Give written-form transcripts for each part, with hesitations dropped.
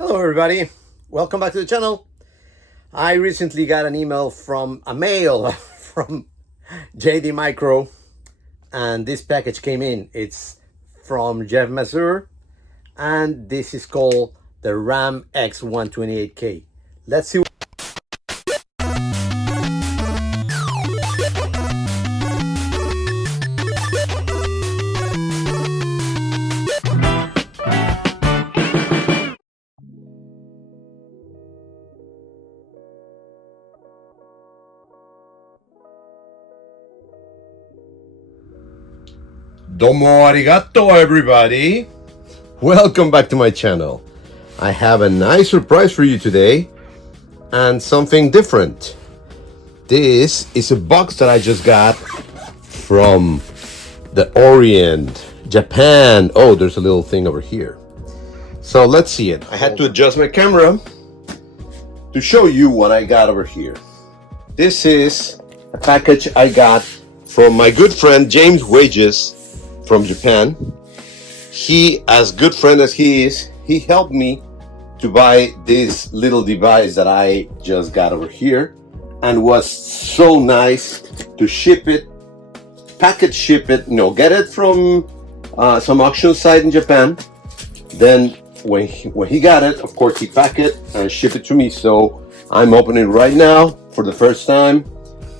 Hello everybody, welcome back to the channel. I recently got an email from a mail from JD Micro, and this package came in. It's from Jeff Mazur, and this is called the RAM X128K. Let's see. Domo arigato, everybody. Welcome back to my channel. I have a nice surprise for you today and something different. This is a box that I just got from the Orient, Japan. Oh, there's a little thing over here. So let's see it. I had to adjust my camera to show you what I got over here. This is a package I got from my good friend James Wages from Japan. He, as good friend as he is, he helped me to buy this little device that I just got over here, and was so nice to ship it, package ship it, get it from some auction site in Japan. Then when he got it, of course, he packed it and shipped it to me. So I'm opening it right now for the first time.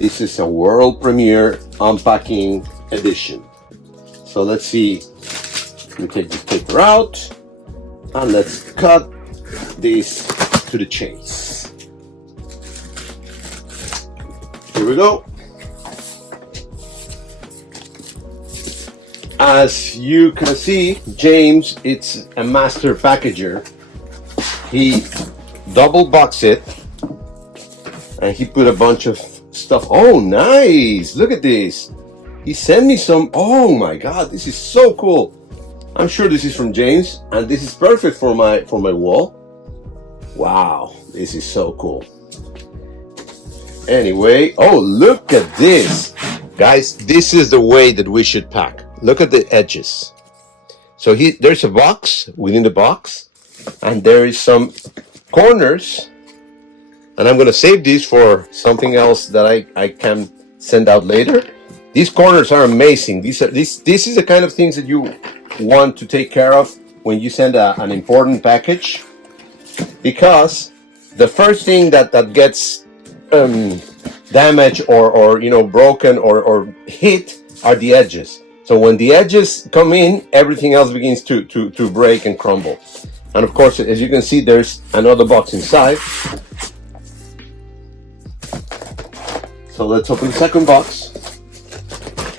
This is a world premiere unpacking edition. So let's see, let me take this paper out and let's cut this to the chase. Here we go. As you can see, James, it's a master packager. He double boxed it and he put a bunch of stuff. Oh, nice, look at this. He sent me some. Oh my god, this is so cool. I'm sure this is from James, and this is perfect for my wall. Wow, this is so cool. Anyway, oh, look at this. Guys, this is the way that we should pack. Look at the edges. So there's a box within the box, and there is some corners, and I'm gonna save these for something else that I can send out later. These corners are amazing. This is the kind of things that you want to take care of when you send an important package, because the first thing that gets damaged or broken or hit are the edges. So when the edges come in, everything else begins to break and crumble. And of course, as you can see, there's another box inside. So let's open the second box.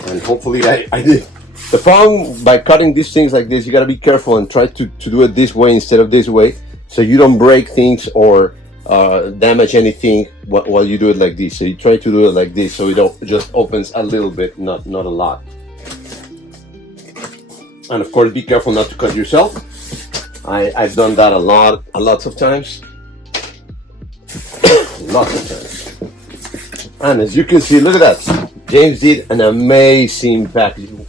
And hopefully I did. The problem by cutting these things like this, you got to be careful and try to do it this way instead of this way, so you don't break things or damage anything while you do it like this. So you try to do it like this, so it just opens a little bit, not a lot. And of course, be careful not to cut yourself. I've done that lots of times. Lots of times. And as you can see, look at that. James did an amazing packaging.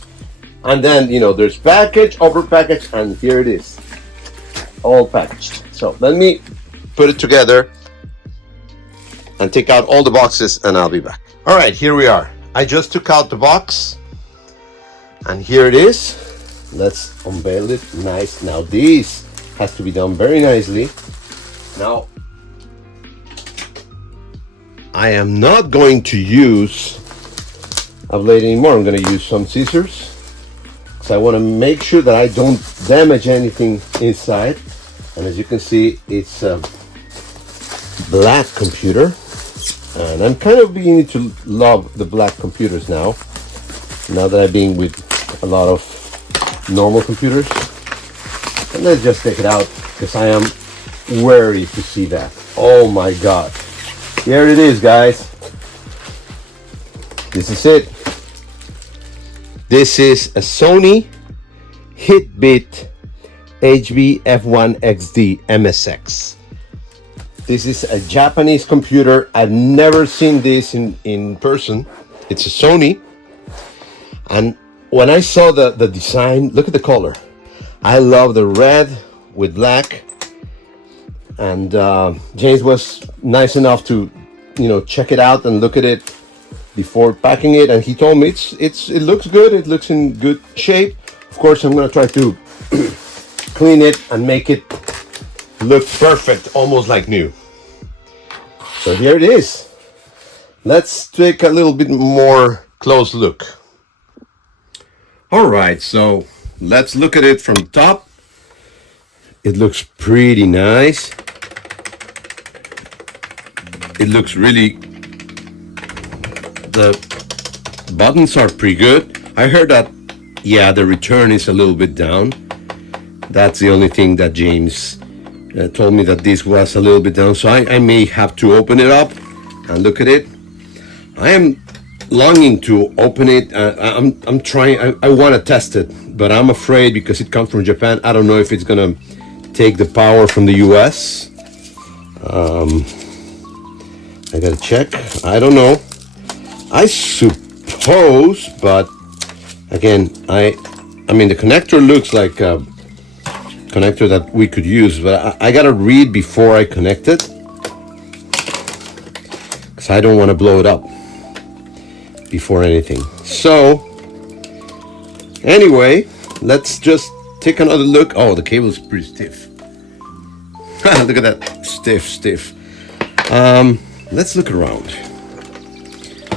And then, there's package, over package, and here it is. All packaged. So let me put it together and take out all the boxes, and I'll be back. All right, here we are. I just took out the box, and here it is. Let's unveil it. Nice. Now this has to be done very nicely. Now, I am not going to use a blade anymore. I'm going to use some scissors, so I want to make sure that I don't damage anything inside. And as you can see, it's a black computer, and I'm kind of beginning to love the black computers now that I've been with a lot of normal computers. And let's just take it out, because I am wary to see that. Oh my god, here it is, guys. This is it. This is a Sony Hitbit HB-F1XD MSX. This is a Japanese computer. I've never seen this in person. It's a Sony. And when I saw the design, look at the color. I love the red with black. And James was nice enough to, check it out and look at it before packing it, and he told me it looks good. It looks in good shape. Of course, I'm gonna try to clean it and make it look perfect, almost like new. So here it is. Let's take a little bit more close look. All right, so let's look at it from the top. It looks pretty nice. It looks really, the buttons are pretty good. I heard that, yeah, the return is a little bit down. That's the only thing that James told me, that this was a little bit down. So I may have to open it up and look at it. I am longing to open it. I'm trying, I want to test it, but I'm afraid because it comes from Japan. I don't know if it's gonna take the power from the US. I gotta check. I don't know. I suppose, but again, I mean, the connector looks like a connector that we could use, but I gotta read before I connect it, because I don't want to blow it up before anything. So anyway, let's just take another look. Oh, the cable is pretty stiff. Look at that, stiff. Let's look around.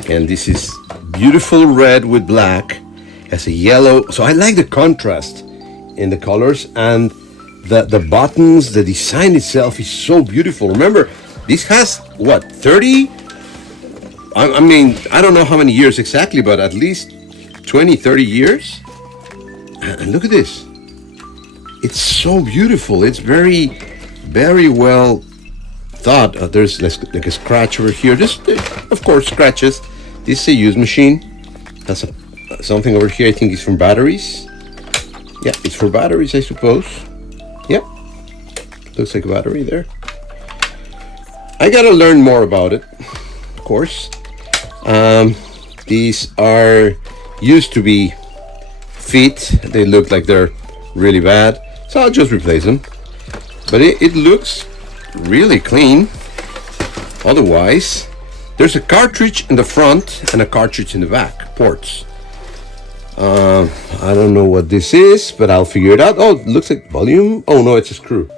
And this is beautiful red with black, has a yellow. So I like the contrast in the colors, and the buttons, the design itself is so beautiful. Remember, this has what, 30? I mean, I don't know how many years exactly, but at least 20, 30 years. And look at this. It's so beautiful. It's very, very well thought. There's like a scratch over here. Just, of course, scratches. This is a used machine. Has something over here. I think it's from batteries. Yeah, it's for batteries, I suppose. Yep. Looks like a battery there. I gotta learn more about it, of course. These are used to be feet. They look like they're really bad, so I'll just replace them. But it looks really clean. Otherwise, there's a cartridge in the front and a cartridge in the back ports. I don't know what this is, but I'll figure it out. Oh, it looks like volume. Oh no, it's a screw.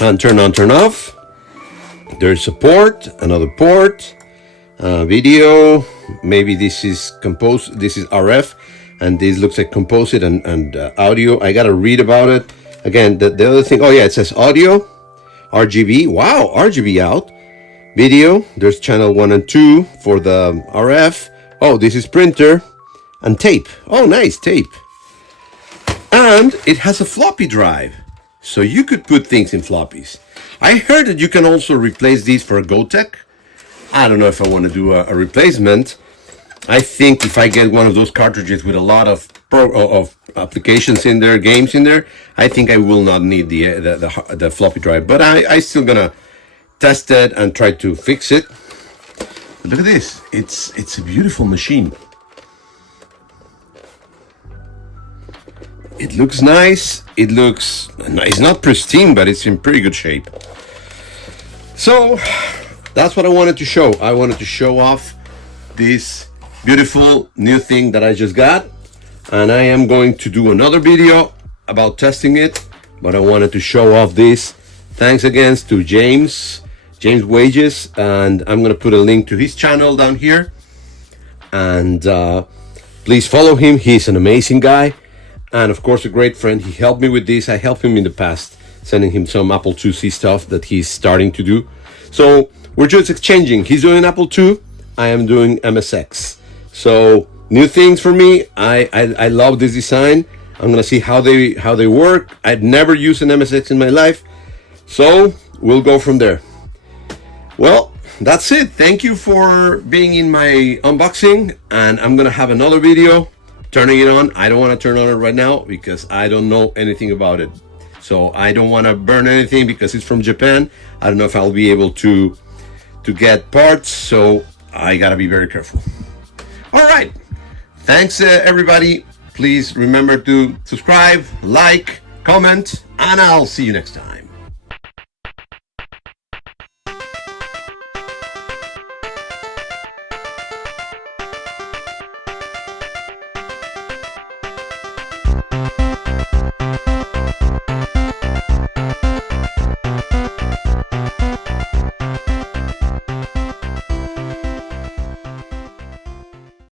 And turn on, turn off. There's a port, another port, video. Maybe this is composed. This is RF, and this looks like composite and audio. I gotta read about it. Again, the other thing. Oh yeah, it says audio, RGB. Wow, RGB out. Video. There's channel 1 and 2 for the RF. Oh, this is printer and tape. Oh, nice tape. And it has a floppy drive, so you could put things in floppies. I heard that you can also replace these for a GoTech. I don't know if I want to do a replacement. I think if I get one of those cartridges with a lot of applications in there, games in there, I think I will not need the floppy drive. But I still gonna test it and try to fix it. Look at this. It's a beautiful machine. It looks nice. It's not pristine, but it's in pretty good shape. So that's what I wanted to show. I wanted to show off this beautiful new thing that I just got. And I am going to do another video about testing it, but I wanted to show off this. Thanks again to James Wages, and I'm going to put a link to his channel down here. And please follow him. He's an amazing guy. And of course, a great friend. He helped me with this. I helped him in the past, sending him some Apple IIc stuff that he's starting to do. So we're just exchanging. He's doing Apple II. I am doing MSX. So new things for me. I love this design. I'm gonna see how they work. I've never used an MSX in my life, so we'll go from there. Well, that's it. Thank you for being in my unboxing, and I'm gonna have another video turning it on. I don't want to turn on it right now because I don't know anything about it. So I don't want to burn anything because it's from Japan. I don't know if I'll be able to get parts, so I gotta be very careful. All right. Thanks, everybody. Please remember to subscribe, like, comment, and I'll see you next time.